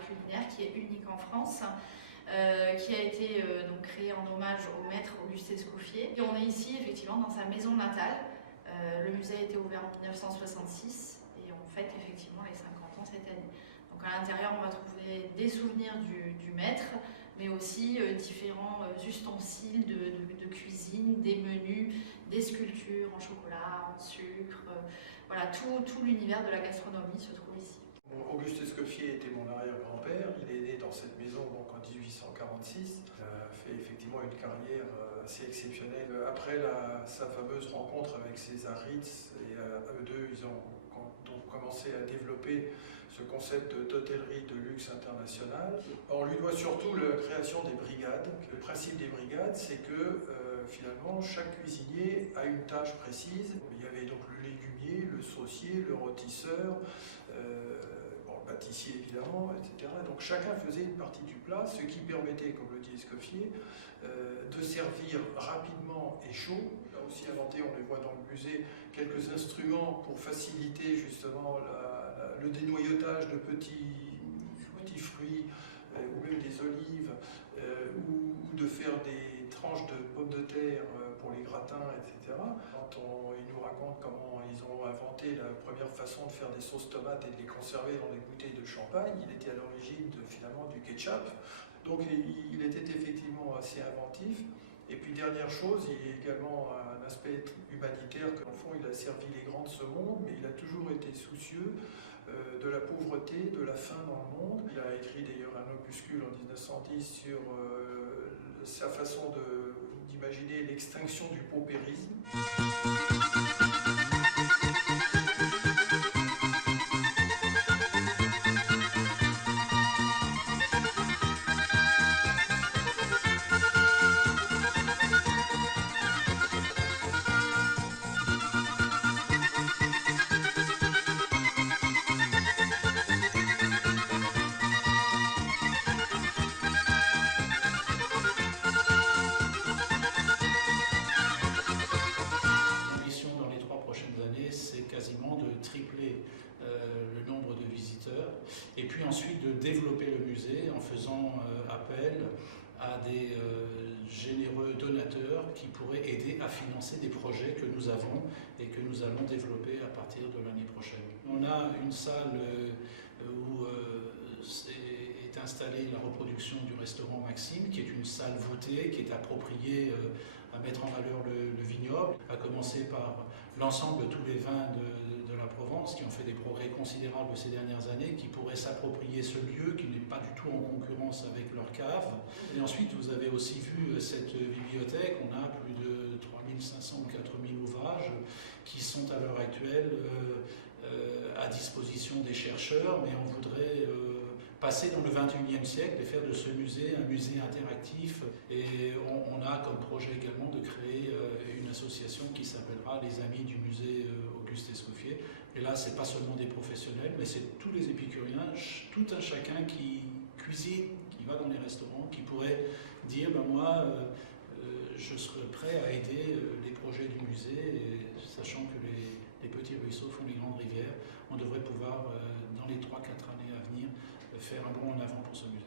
d'art culinaire qui est unique en France, qui a été donc créé en hommage au maître Auguste Escoffier. Et on est ici effectivement dans sa maison natale. Le musée a été ouvert en 1966 et on fête effectivement les 50 ans cette année. Donc à l'intérieur, on va trouver des souvenirs du maître, mais aussi différents ustensiles de cuisine, des menus, des sculptures en chocolat, en sucre. Voilà, tout l'univers de la gastronomie se trouve ici. Auguste Escoffier était mon arrière-grand-père. Il est né dans cette maison donc en 1846. Il a fait effectivement une carrière assez exceptionnelle. Après sa fameuse rencontre avec César Ritz, et eux deux, ils ont donc commencé à développer ce concept d'hôtellerie de luxe international. On lui doit surtout la création des brigades. Le principe des brigades, c'est que finalement, chaque cuisinier a une tâche précise. Il y avait donc le légumier, le saucier, le rôtisseur, le pâtissier évidemment, etc. Donc chacun faisait une partie du plat, ce qui permettait, comme le dit Escoffier, de servir rapidement et chaud. Il a aussi inventé, on les voit dans le musée, quelques instruments pour faciliter justement le dénoyautage de petits fruits ou même des olives, ou de faire des tranches de pommes de terre pour les gratins, etc. Quand ils nous racontent comment ils ont inventé la première façon de faire des sauces tomates et de les conserver dans des bouteilles de champagne, il était à l'origine finalement du ketchup. Donc il était effectivement assez inventif. Et puis dernière chose, il y a également un aspect humanitaire, qu'en fond il a servi les grands de ce monde, mais il a toujours été soucieux de la pauvreté, de la faim dans le monde. Il a écrit d'ailleurs un opuscule en 1910 sur sa façon d'imaginer l'extinction du paupérisme. C'est quasiment de tripler le nombre de visiteurs et puis ensuite de développer le musée en faisant appel à des généreux donateurs qui pourraient aider à financer des projets que nous avons et que nous allons développer à partir de l'année prochaine. On a une salle où est installée la reproduction du restaurant Maxime, qui est une salle voûtée, qui est appropriée à mettre en valeur le vignoble, à commencer par l'ensemble de tous les vins de la Provence, qui ont fait des progrès considérables ces dernières années, qui pourraient s'approprier ce lieu qui n'est pas du tout en concurrence avec leur cave. Et ensuite, vous avez aussi vu cette bibliothèque, on a plus de 3500 ou 4000 ouvrages qui sont à l'heure actuelle à disposition des chercheurs, mais on voudrait passer dans le XXIe siècle et faire de ce musée un musée interactif. Et on a comme projet également de créer une association qui s'appellera les Amis du musée Auguste Escoffier. Et là, c'est pas seulement des professionnels, mais c'est tous les épicuriens, tout un chacun qui cuisine, qui va dans les restaurants, qui pourrait dire ben moi, je serais prêt à aider les projets du musée, et sachant que les petits ruisseaux font les grandes rivières, on devrait pouvoir, dans les 3-4 années à venir, faire un bond en avant pour ce musée.